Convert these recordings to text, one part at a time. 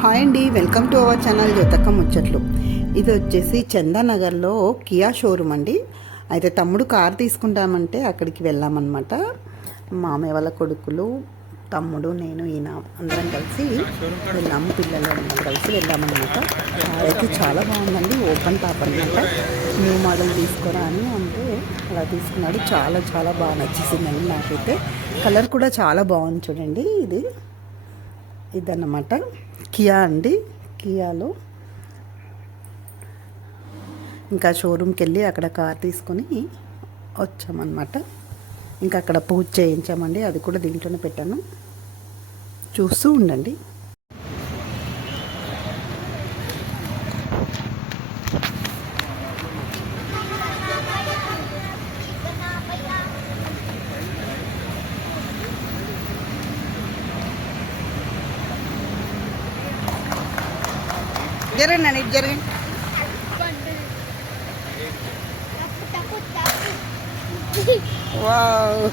Hi అండి welcome to our channel జ్యోతక్క ముచ్చట్లు. ఇది వచ్చేసి చందానగర్లో కియా షోరూమ్ అండి. అయితే తమ్ముడు కార్ తీసుకుంటామంటే అక్కడికి వెళ్ళామన్నమాట. మామయ్య వాళ్ళ కొడుకులు తమ్ముడు నేను ఈయన అందరం కలిసి వెళ్ళాము పిల్లలు అందరం కలిసి వెళ్ళామన్నమాట. కార్ అయితే చాలా బాగుందండి ఓపెన్ టాప్ అనమాట న్యూ మోడల్ తీసుకురా అని అంటే అలా తీసుకున్నాడు. చాలా చాలా బాగా నచ్చేసిందండి నాకైతే. కలర్ కూడా చాలా బాగుంది చూడండి ఇది. ఇదన్నమాట. కియా అండి. కియాలో ఇంకా షోరూమ్కి వెళ్ళి అక్కడ కార్ తీసుకొని వచ్చామన్నమాట. ఇంకా అక్కడ పూజ చేయించామండి. అది కూడా దీంట్లోనే పెట్టాను. చూస్తూ ఉండండి. జరగండి ఇటు జరగండి. వావ్.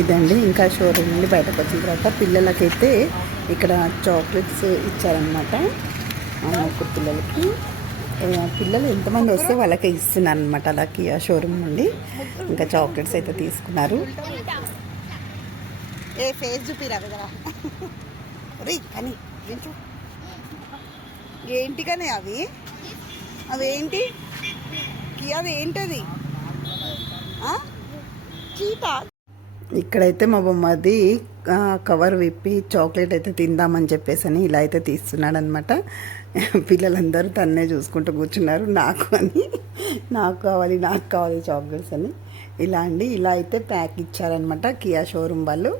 ఇదండి ఇంకా షోరూమ్ నుండి బయటకు వచ్చిన తర్వాత పిల్లలకైతే ఇక్కడ చాక్లెట్స్ ఇచ్చారనమాట ముగ్గురు పిల్లలకి పిల్లలు ఎంతమంది వస్తే వాళ్ళకే ఇస్తున్నారు అనమాట అలా ఆ షోరూమ్ నుండి ఇంకా చాక్లెట్స్ అయితే తీసుకున్నారు. ఏ ఫేస్ చూపిరా కదా ఏంటి కానీ అవి? అవి ఏంటి అది ఏంటది? ఆ? ఇక్కడైతే మా బొమ్మది కవర్ విప్పి చాక్లెట్ అయితే తిందామని చెప్పేసి అని ఇలా అయితే తీస్తున్నాడు అనమాట పిల్లలందరూ తన్నే చూసుకుంటూ కూర్చున్నారు. నాకు అని నాకు కావాలి నాకు కావాలి చాక్లెట్స్ అని. ఇలా అండి ఇలా అయితే ప్యాక్ ఇచ్చారనమాట కియా షోరూమ్ వాళ్ళు.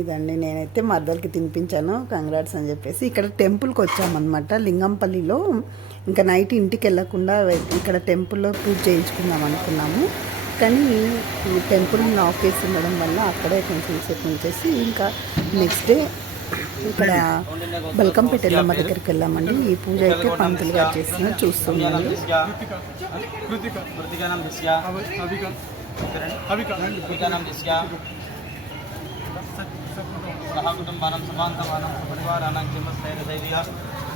ఇదండి నేనైతే మద్దలకి తినిపించాను కంగ్రాట్స్ అని చెప్పేసి. ఇక్కడ టెంపుల్కి వచ్చామన్నమాట లింగంపల్లిలో. ఇంకా నైట్ ఇంటికి వెళ్ళకుండా ఇక్కడ టెంపుల్లో పూజ చేయించుకుందాం అనుకున్నాము. కానీ టెంపుల్ ఆఫ్ చేసి ఉండడం వల్ల అక్కడే కొంచెం సేపు ఉంచేసి ఇంకా నెక్స్ట్ డే ఇక్కడ బల్కంపేట ఎల్లమ్మ దగ్గరికి వెళ్ళామండి. ఈ పూజ అయితే పంతులు గారు చేసిన చూస్తున్నాను. సహ కుటుంబానం సమాంతమానం పరివారాణం కిమస్థైర్య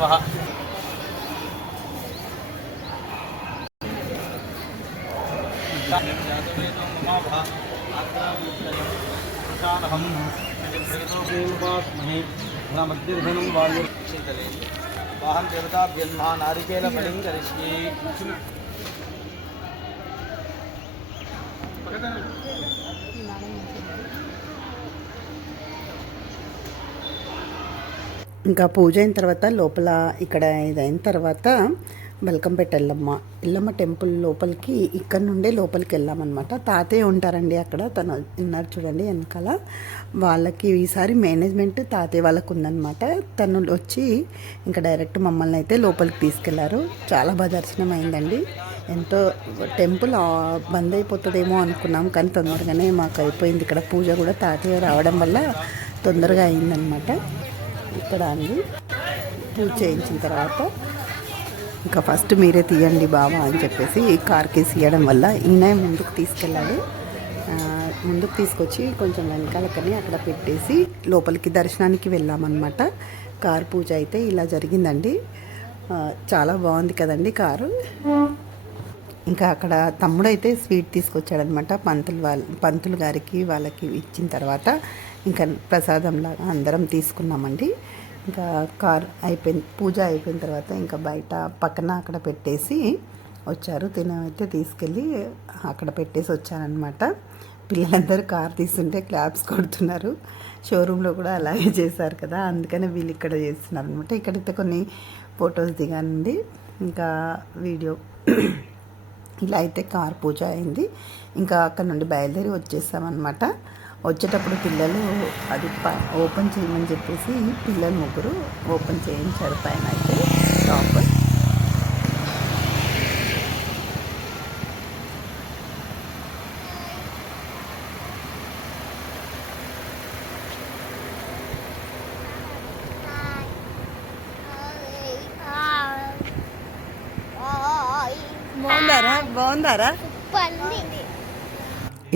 నమ ఆగ్రహం ప్రేమపాస్మహే నా మధ్యధనం వాళ్ళు వాహం దేవతాభ్యన్మా నారికేల ఫలిం కరిష్యే ఇంకా పూజ అయిన తర్వాత లోపల ఇక్కడ ఇది అయిన తర్వాత బల్కంపేట ఎల్లమ్మ. ఎల్లమ్మ టెంపుల్ లోపలికి ఇక్కడ నుండే లోపలికి వెళ్ళామన్నమాట. తాతయ్య ఉంటారండి అక్కడ తను ఉన్నారు చూడండి వెనకాల. వాళ్ళకి ఈసారి మేనేజ్మెంట్ తాతయ్య వాళ్ళకు ఉందన్నమాట. తను వచ్చి ఇంకా డైరెక్ట్ మమ్మల్ని అయితే లోపలికి తీసుకెళ్ళారు. చాలా బాగా దర్శనం అయిందండి. ఎంతో టెంపుల్ బంద్ అయిపోతుందేమో అనుకున్నాం కానీ తొందరగానే మాకు అయిపోయింది. ఇక్కడ పూజ కూడా తాతయ్య రావడం వల్ల తొందరగా అయిందనమాట ఇక్కడ అండి. పూజ చేయించిన తర్వాత ఇంకా ఫస్ట్ మీరే తీయండి బావా అని చెప్పేసి ఈ కార్కి తీయడం వల్ల ఈయన ముందుకు తీసుకెళ్ళాడు. ముందుకు తీసుకొచ్చి కొంచెం వెనకాలకని అక్కడ పెట్టేసి లోపలికి దర్శనానికి వెళ్ళామన్నమాట. కారు పూజ అయితే ఇలా జరిగిందండి. చాలా బాగుంది కదండి కారు. ఇంకా అక్కడ తమ్ముడు అయితే స్వీట్ తీసుకొచ్చాడనమాట పంతులు వాళ్ళ పంతులు గారికి వాళ్ళకి ఇచ్చిన తర్వాత ఇంకా ప్రసాదంలాగా అందరం తీసుకున్నామండి. ఇంకా కార్ అయిపోయిన పూజ అయిపోయిన తర్వాత ఇంకా బయట పక్కన అక్కడ పెట్టేసి వచ్చారు. తినైతే తీసుకెళ్ళి అక్కడ పెట్టేసి వచ్చారనమాట పిల్లలందరూ కార్ తీస్తుంటే క్లాప్స్ కొడుతున్నారు. షోరూంలో కూడా అలాగే చేశారు కదా అందుకనే వీళ్ళు ఇక్కడ చేస్తున్నారు అనమాట ఇక్కడైతే కొన్ని ఫొటోస్ దిగానండి. ఇంకా వీడియో ఇలా అయితే కార్ పూజ అయింది. ఇంకా అక్కడ నుండి బయలుదేరి వచ్చేసామన్నమాట. వచ్చేటప్పుడు పిల్లలు అది ప- ఓపెన్ చేయమని చెప్పేసి పిల్లలు ముగ్గురు ఓపెన్ చేయించారు పైన అయితే. బాగుందారా?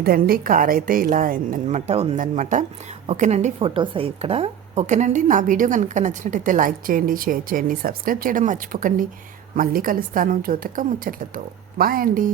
ఇదండి కార్ అయితే ఇలా అయిందనమాట ఉందన్నమాట. ఓకేనండి ఫొటోస్ అయ్యి ఇక్కడ. ఓకేనండి నా వీడియో కనుక నచ్చినట్టయితే లైక్ చేయండి షేర్ చేయండి సబ్స్క్రైబ్ చేయడం మర్చిపోకండి. మళ్ళీ కలుస్తాను జ్యోతక ముచ్చట్లతో. బాయ్ అండి.